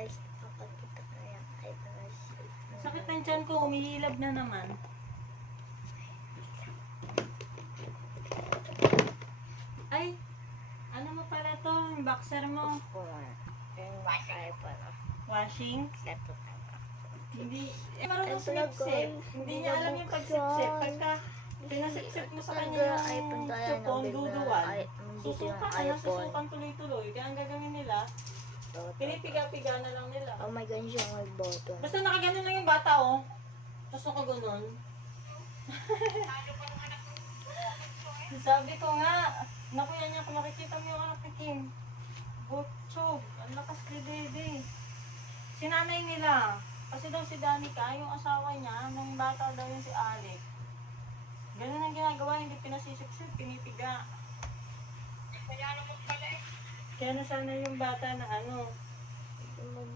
guys, papakita ko yung iPhone na shape. Sakit ng tiyan ko, umihilab na naman. Ay, ano mo pala to? Yung boxer mo? Yung iPhone. Washing? Ito tama. Hindi. Marunong sumipsip. Hindi niya alam yung pagsipsip. Pagka pinasipsip mo sa kanya yung supon, duduwal. Susukan tuloy-tuloy. Kaya ang gagawin nila, pinipiga-piga na lang nila. Oh my God, yung may button. Basta nakaganon lang yung bata, oh. Tapos nakaganon. Sabi ko nga, naku yan niya, kung makikita mo yung anak ni Kim. Butchog, ang lakas ni Dede. Sinanay nila. Kasi daw si Danica, yung asawa niya, nung bata daw yun si Alec. Ganun ang ginagawa, hindi pinasisipsip, pinipiga. Kaya naman pala eh. Kaya nasana yung bata na ano,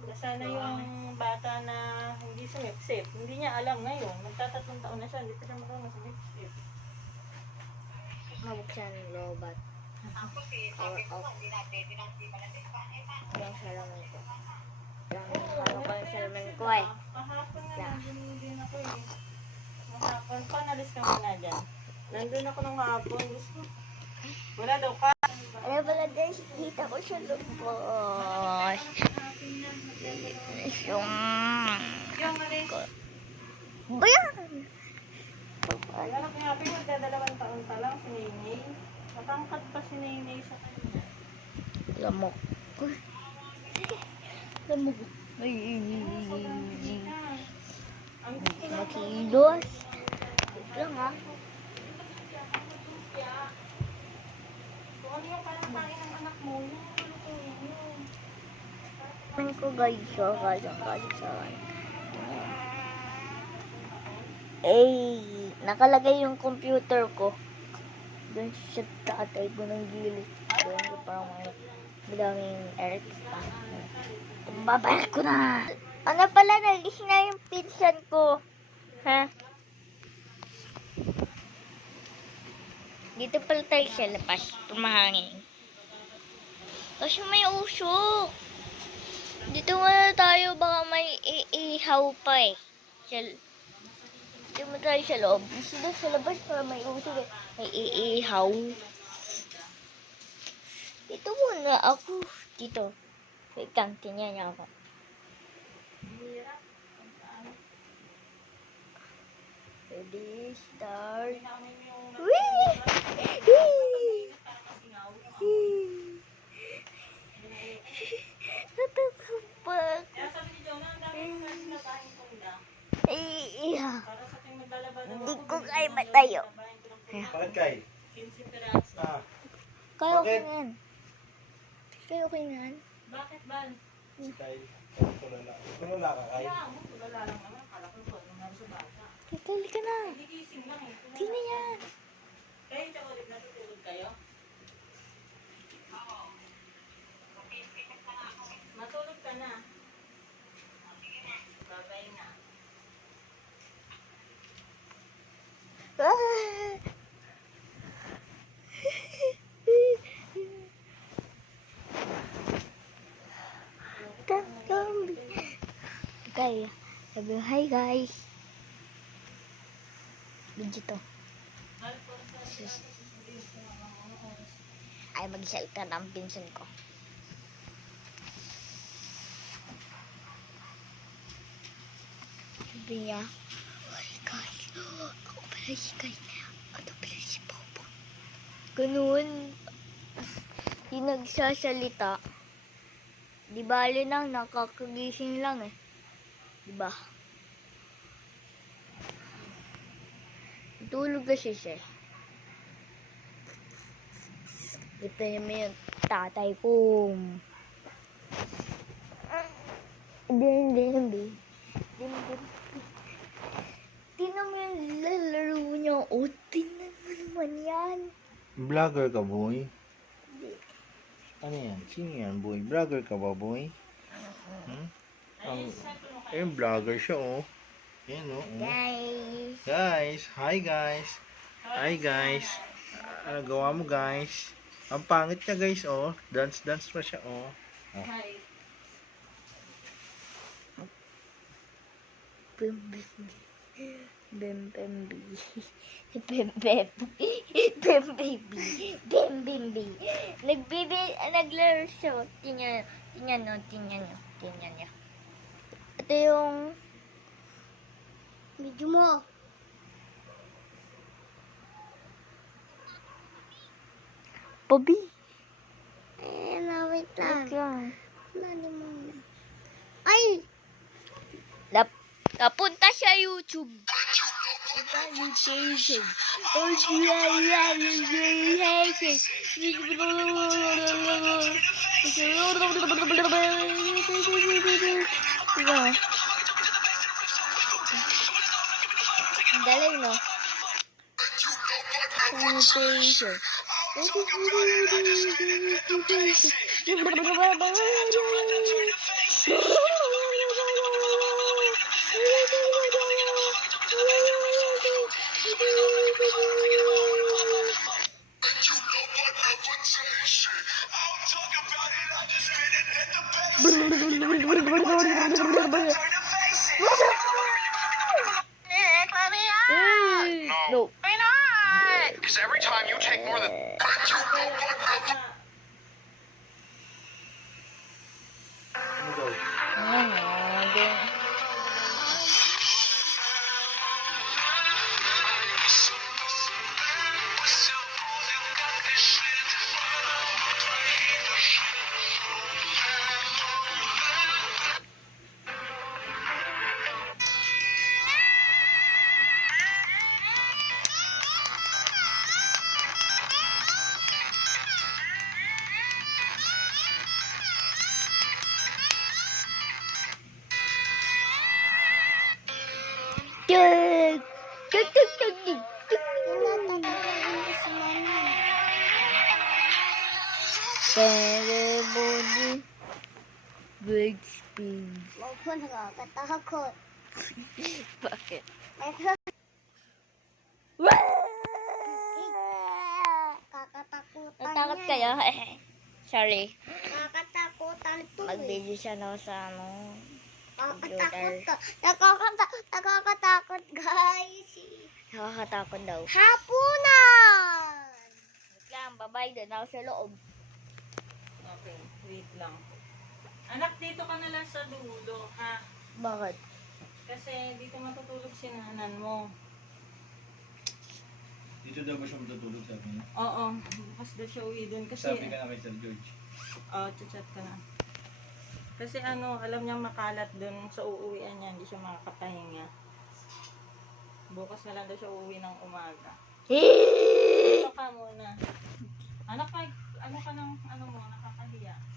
nasana yung bata na hindi sumipsip. Hindi niya alam ngayon, magtatatlong taon na siya, hindi pa siya marunong sumipsip. Mabuksan yung robot. Yung salamin ko. Ano ko yung salamin ko eh. Kahapon nga, nandun din ako eh. Kahapon pa, nalis ka muna dyan. Nandun ako nung hapon, gusto. Wala daw ka. Ano pala guys, kita ko siya lubos. Yung Malis. bayan! Wala na kinabi, magdadalawang taon pa lang si Nainay. Matangkad pa si Nainay sa kanya. Lamok. Lamok. Ang Makilos. Wait lang ha. kung ano yung parang pangin ng anak mo, yung lulutuin yun. Ano ko guys, so galing sa nakalagay yung computer ko doon sa tatay ko ng gilid. Doon ko parang madaming earth pa. Babalik ko na. Ano pala, nalis na yung pinsan ko. Ha? Dito pala tayo sa labas. Tumahangin. Kasi may usok. Dito nga tayo, baka may iihaw pa eh. Dito mo tayo sa loob. Dito sa labas para may usok eh. May iihaw. Dito muna ako. Dito. Wait lang, tingnan niya ako. Ready, start. Wee! Natatapak. Iya. Hindi ko kaya matayo. Bakit kay? Ah, Kaya ko yan. Kaya ko yan. Bakit ba? kay. Tulala ka kay. Kaya mo, tulala lang naman. Akala ko ito, nangyari sa bata. Titali ka na. Gigising lang eh. Di na yan. Kayo tsaka ulit natutulog kayo? Oo. Matulog ka na. Babay na. Ah. Okay. Sabi, hi guys. Video to. Ay, mag-salta ng pinsan ko. Sabi niya, hi guys. Ako pala si Kai. Ako pala si Popo. Ganun. Di nagsasalita. Di bali lang, nakakagising lang eh. Diba? Tulog kasi siya. Ito yung tatay ko. Hindi. Tingnan mo yung lalaro niya. O, tingnan mo naman yan. Vlogger ka, boy? Hindi. Ano yan? Sino yan, boy? Vlogger ka ba, boy? Yung vlogger siya, oh. Yan, oh. Guys. Guys, hi guys. Hi guys. Ano gawa mo, guys? Ang pangit niya, guys, oh. Dance pa siya, oh. Hi. Bimbi. Bimbimbi. Bimbimbi. Bimbimbi. Bimbimbi. Naglaro siya. Tingnan nyo. Ito yung video mo. Bobby. Wait lang. Nani mo na. Ay! Napunta siya YouTube. Galing, no? Sanitation. No. Because every time you take more than Ano daw? Ceremony. Big spin. Huwag po nakakatakot. Bakit? Kakatakutan Natakot yan. kayo? Sorry. Nakakatakutan to eh. Mag-video siya na sa computer. Nakakatakot guys. Nakakatakot daw. Hapunan! Wait lang, babay doon ako sa loob. Okay, wait lang. Anak, dito ka na lang sa dulo, ha? Bakit? Kasi dito matutulog si nanan mo. Dito daw ba siya matutulog, sabi niya? Oo, bukas daw siya uwi dun. Kasi, Sabi ka na kay Sir George. chat ka na. Kasi alam niya makalat dun sa uuwian niya, hindi siya makakapahinga. Bukas na lang daw siya uuwi ng umaga. Dito ka muna. Anak, ano ka ng, mo, nakakahiya.